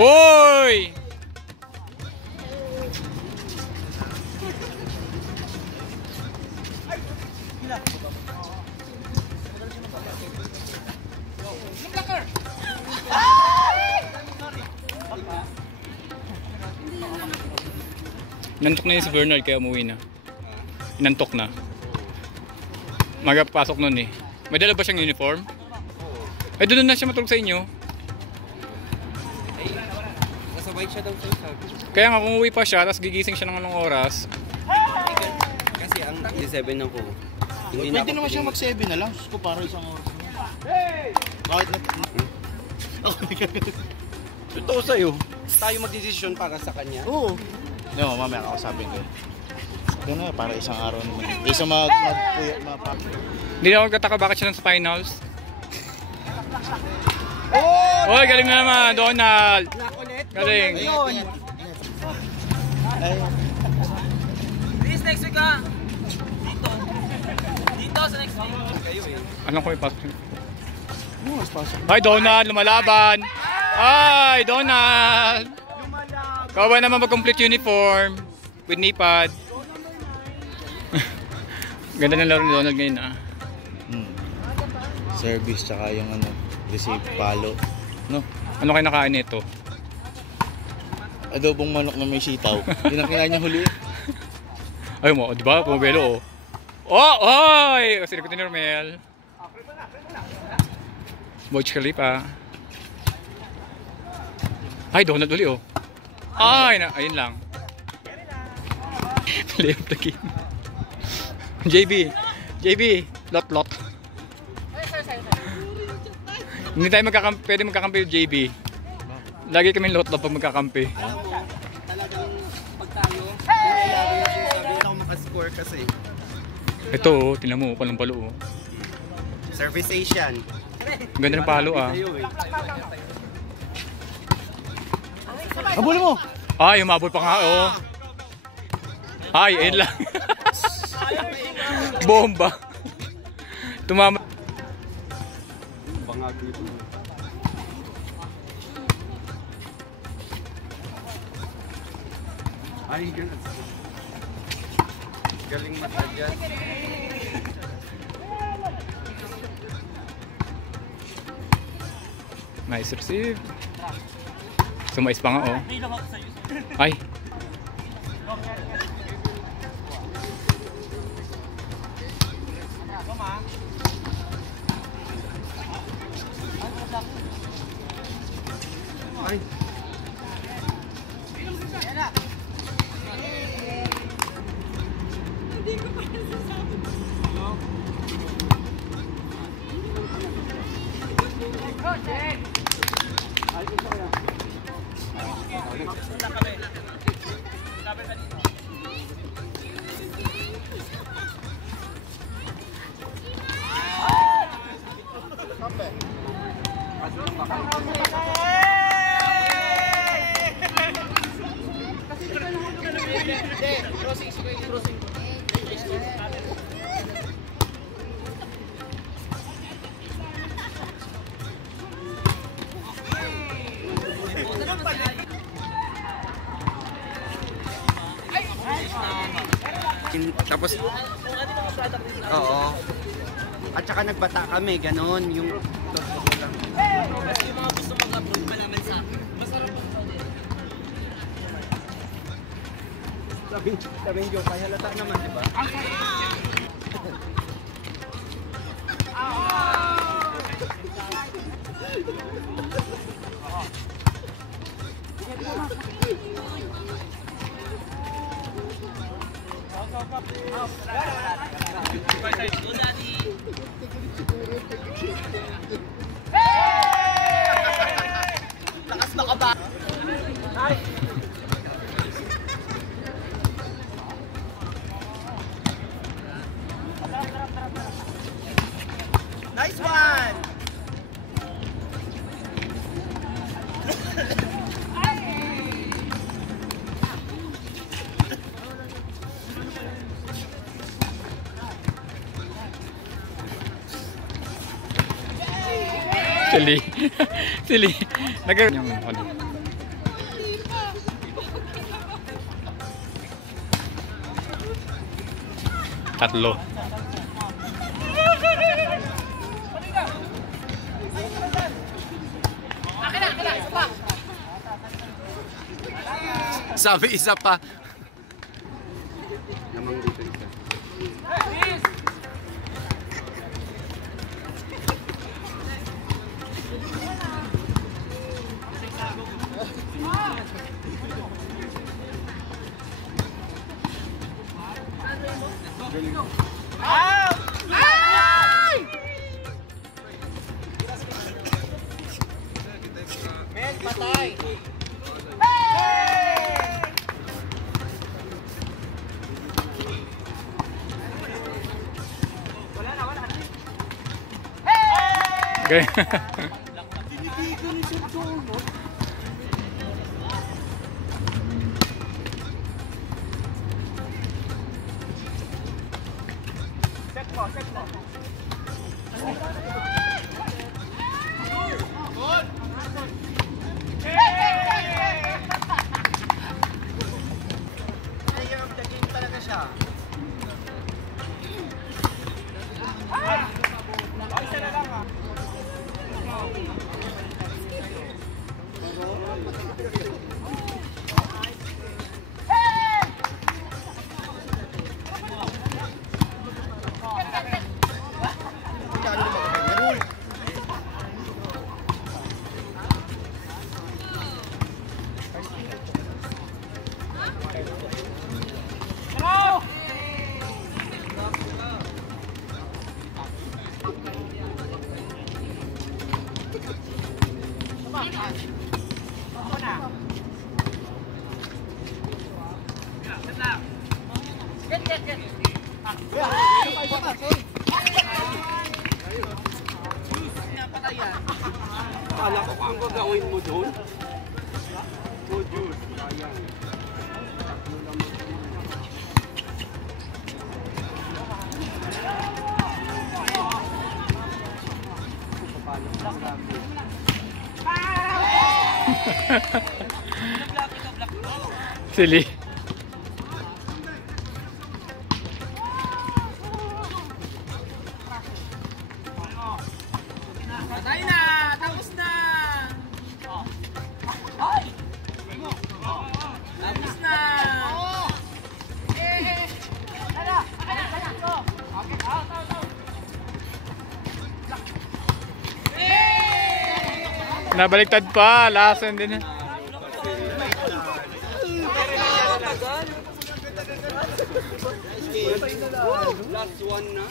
Hoy! Inantok na yun si Bernard kaya umuwi na. Inantok na. Magpasok nun eh. May dala ba siyang uniform? Ay doon na siya matulog sa inyo. Kasabay siya daw sa Kaya nga kung uwi pa siya, tapos gigising siya ng anong oras. kasi ang 7 na ko. Hindi Pwede naman siyang mag-7 na lang. Sus ko para isang oras. Bakit na? Totoo sa'yo. Tayo magdesisyon para sa kanya. Oo. Hindi mo, mamaya kakasabing ko. Gano'n para isang araw naman. Isa Hindi na ako nagtataka bakit siya sa finals. Oh! Oy, galing na naman, Donald! Galing! This next week ha? Dito. Dito sa next week. Kayo eh. Anong ko ipasok siya? mas pasok. Hi, Donald! Lumalaban! Hi, Donald! Ikaw ba naman mag-complete uniform? With knee pad. Ganda ng laro ni Donald ngayon ah. Service tsaka yung ano, receive, palo. No? Ano kayo nakain nito? Adobong manok na may sitaw. Yun ang kinain niya huli. Ay mo, di ba? Pumabelo oh. Oh! Oy! Kasi ko ni Romel. Burj Khalifa. Ay, Donald uli oh. Ay, ayun lang. Play of the game. JB, lot. Hindi tayo pwede magkakampi yung JB. Lagi kami lot pag magkakampi. Talagang pagtalo. Sabi na ako makascore kasi. Ito oh, tingnan mo, palang palo oh. Service Asian. Ganda ng palo ah. Habulin mo! Ay, umabol pa nga oh. Ay, ayun lang. Bomba. Tumama. Bangag nito. Ay, galing mag-adjust. Nice receive. Sumais pa nga oh. Ay. Ay. Tapos, oo. At saka nagbata kami, ganon. Yung totoo lang. Yung mga gusto mag-upload pa naman sa akin. Masarap po. Sabing joke, kaya halata naman, di ba? Lakas makaba. Nice one! Sili. Nag yung ano. Tatlo. Sabi isa pa. Namang dito isa. Patay! Okay. Akala ko ang gagawin mo doon. Oh, Diyos. Sayang. Silly. Patay na! Tapos na! Ay! Tapos na! Nabaliktad pa. Lason din. Last one na.